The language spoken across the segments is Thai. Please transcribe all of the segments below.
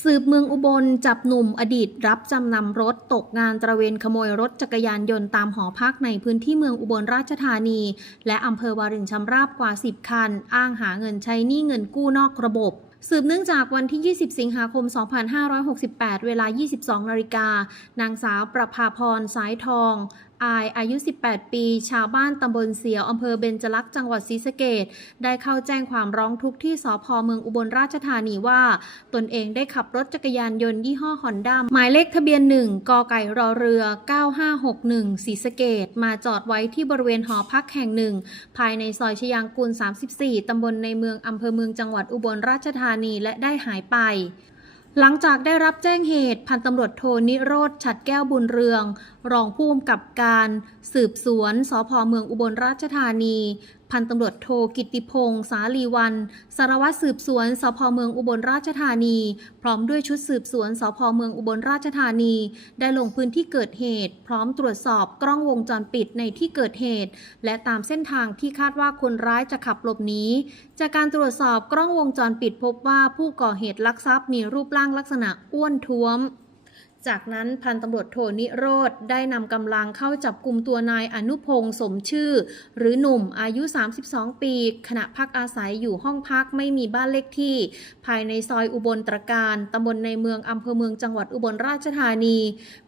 สืบเมืองอุบลจับหนุ่มอดีตรับจำนำรถตกงานตระเวนขโมยรถจักรยานยนต์ตามหอพักในพื้นที่เมืองอุบลราชธานี และอำเภอวารินชำราบกว่า 10 คัน อ้างหาเงินใช้หนี้เงินกู้นอกระบบสืบเนื่องจากวันที่ 20 สิงหาคม 2568 เวลา 22 นาฬิกา นางสาวประภาพร สายทอง อายอายุ 18 ปี ชาวบ้านตำบลเสียวอำเภอเบญจลักษ์จังหวัดศรีสะเกษได้เข้าแจ้งความร้องทุกข์ที่สพเมืองอุบลราชธานีว่า ตนเองได้ขับรถจักรยานยนต์ยี่ห้อฮอนด้าหมายเลขทะเบียน 1 กไก่รอเรือ 9561ศรีสะเกษมาจอดไว้ที่บริเวณหอพักแห่งหนึ่ง ภายในซอยชยางกูล 34 ตำบลในเมืองอำเภอเมืองจังหวัดอุบลราชธานีและได้หายไป หลังจากได้รับแจ้งเหตุพันตำรวจโทนิโรธฉัดแก้วบุญเรือง รองผู้กำกับการ สืบสวนสพเมืองอุบลราชธานี พันตำรวจโทกิติพงษ์สาลีวัน สารวัตรสืบสวนสพเมืองอุบลราชธานี พร้อมด้วยชุดสืบสวนสพเมืองอุบลราชธานี ได้ลงพื้นที่เกิดเหตุ พร้อมตรวจสอบกล้องวงจรปิดในที่เกิดเหตุ และตามเส้นทางที่คาดว่าคนร้ายจะขับหลบหนีจากการตรวจสอบกล้องวงจรปิดพบว่าผู้ก่อเหตุลักทรัพย์มีรูปร่างลักษณะอ้วนท้วม จากนั้นพันตำรวจโทนิโรธได้นำกำลังเข้าจับกลุ่มตัวนายอนุพงศ์สมชื่อ หรือหนุ่มอายุ 32 ปี ขณะพักอาศัยอยู่ห้องพักไม่มีบ้านเลขที่ ภายในซอยอุบลตรการตำบลในเมืองอำเภอเมืองจังหวัดอุบลราชธานี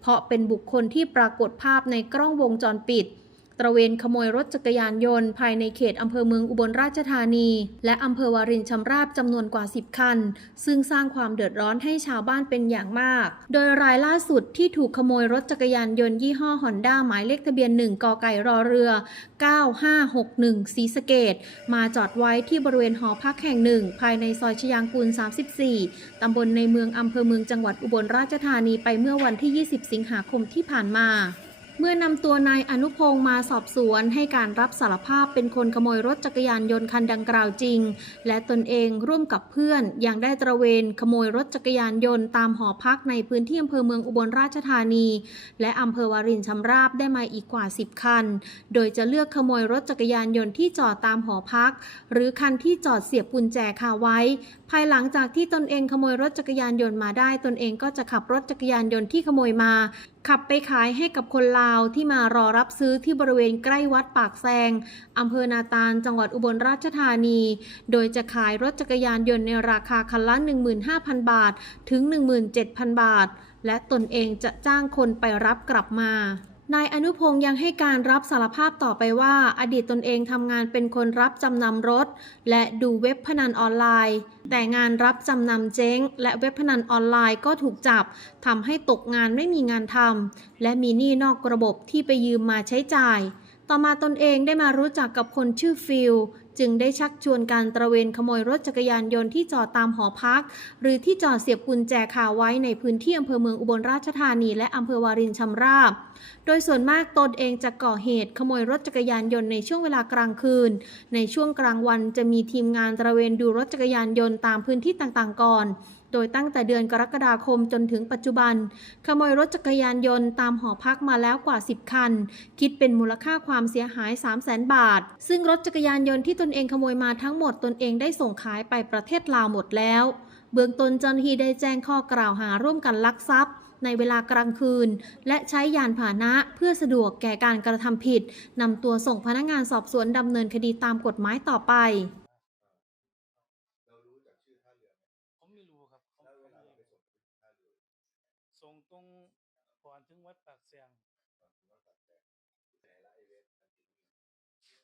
เพราะเป็นบุคคลที่ปรากฏภาพในกล้องวงจรปิด ตระเวนขโมยรถจักรยานยนต์ภายในเขตอำเภอเมืองอุบลราชธานี และอำเภอวารินชำราบจำนวนกว่า 10 คัน ซึ่งสร้างความเดือดร้อนให้ชาวบ้านเป็นอย่างมาก โดยรายล่าสุดที่ถูกขโมยรถจักรยานยนต์ยี่ห้อฮอนด้าหมายเลขทะเบียน 1 กไก่รอเรือ 9561ศรีสเกดมาจอดไว้ที่บริเวณหอพักแห่งหนึ่ง ภายในซอยชยางกูล 34 ตำบลในเมืองอำเภอเมืองจังหวัดอุบลราชธานีไปเมื่อวันที่ 20 สิงหาคมที่ผ่านมา เมื่อนำตัวนายอนุพงศ์มาสอบสวนให้การรับสารภาพเป็นคนขโมยรถจักรยานยนต์คันดังกล่าวจริง และตนเองร่วมกับเพื่อนยังได้ตระเวนขโมยรถจักรยานยนต์ตามหอพักในพื้นที่อำเภอเมืองอุบลราชธานี และอำเภอวารินชำราบได้มาอีกกว่า 10 คัน โดยจะเลือกขโมยรถจักรยานยนต์ที่จอดตามหอพัก หรือคันที่จอดเสียบกุญแจคาไว้ ภายหลังจากที่ตนเองขโมยรถจักรยานยนต์มาได้ ตนเองก็จะขับรถจักรยานยนต์ที่ขโมยมา ขับไปขายให้กับคนลาวที่มารอรับซื้อที่บริเวณใกล้วัดปากแซงอำเภอนาตาล จังหวัดอุบลราชธานี โดยจะขายรถจักรยานยนต์ในราคาคันละ 15,000 บาท ถึง 17,000 บาท และตนเองจะจ้างคนไปรับกลับมา นายอนุพงศ์ยังให้การรับสารภาพต่อไปว่า อดีตตนเองทำงานเป็นคนรับจำนำรถ และดูเว็บพนันออนไลน์ แต่งานรับจำนำเจ๊ง และเว็บพนันออนไลน์ก็ถูกจับทำให้ตกงานไม่มีงานทำและมีหนี้นอกระบบที่ไปยืมมาใช้จ่าย ต่อมาตนเองได้มารู้จักกับคนชื่อฟิลจึงได้ชักชวนการตระเวนขโมยรถจักรยานยนต์ที่จอดตามหอพัก หรือที่จอดเสียบกุญแจคาไว้ในพื้นที่อำเภอเมืองอุบลราชธานีและอำเภอวารินชำราบ โดยส่วนมากตนเองจะก่อเหตุขโมยรถจักรยานยนต์ในช่วงเวลากลางคืน ในช่วงกลางวันจะมีทีมงานตระเวนดูรถจักรยานยนต์ตามพื้นที่ต่างๆก่อน โดยตั้งแต่เดือนกรกฎาคมจนถึงปัจจุบัน ขโมยรถจักรยานยนต์ตามหอพักมาแล้วกว่า 10 คัน คิดเป็นมูลค่าความเสียหาย 3 0 0 0 0 0บาท ซึ่งรถจักรยานยนต์ที่ตนเองขโมยมาทั้งหมดตนเองได้ส่งขายไปประเทศลาวหมดแล้ว เบื้องต้นเจ้าหน้าที่ได้แจ้งข้อกล่าวหาร่วมกันลักทรัพย์ในเวลากลางคืน และใช้ยานพาหนะเพื่อสะดวกแก่การกระทำผิดนำตัวส่งพนักงานสอบสวนดำเนินคดีตามกฎหมายต่อไป ส่งตรงก่อนถึงวัดปากเสียง